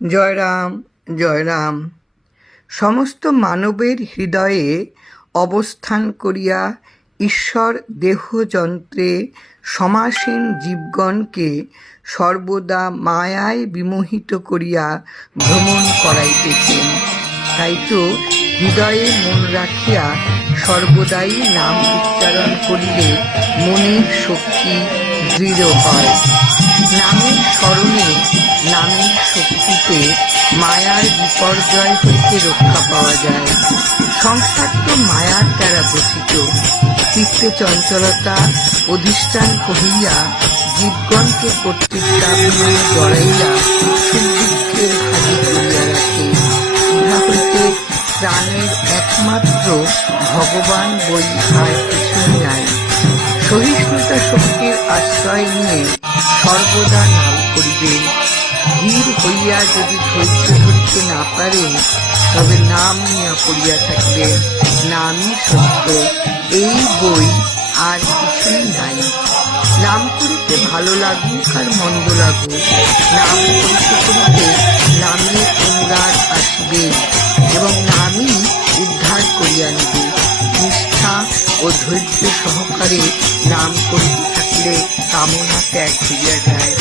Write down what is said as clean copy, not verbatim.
জয় রাম, জয় রাম। সমস্ত মানবের হৃদয়ে অবস্থান করিয়া ঈশ্বর দেহযন্ত্রে সমাসীন জীবগণকে সর্বদা মায়ায় বিমোহিত করিয়া ভ্রমণ করাইতেছেন। তাই তো হৃদয়ে মন রাখিয়া সর্বদাই নাম উচ্চারণ করিলে মনের শক্তি দৃঢ় হয়। নামের স্মরণে, নামের শক্তিতে মায়ার বিপর্যয় হইতে রক্ষা পাওয়া যায়। সংসার তো মায়ার দ্বারা গঠিত। চিত্তে চঞ্চলতা অধিষ্ঠান কহিয়া জীবগণকে কর্তৃত্বাভিমানে জড়াইয়া সুখ দুঃখের ভাগী করিয়া রাখে। ইহা হইতে প্রাণের একমাত্র ভগবান বই আর কিছুই নাই। সহিষ্ণুতা শক্তির আশ্রয় নিয়ে সর্বদা নাম করিবেন। ধীর হইয়া যদি ধৈর্য ধরিতে না পারেন, তবে নাম নিয়া পড়িয়া থাকবেন। নামই সত্য, এই বই আর কিছুই নাই। নাম করিতে ভালো লাগুক আর মন্দ লাগুক, নাম করিতে করিতে নামের অনুরাগ আসিবে এবং নামই উদ্ধার করিয়া নিবে। নিষ্ঠা ও ধৈর্য সহকারে নাম করিতে থাকলে কামনা ত্যাগ হইয়া যায়।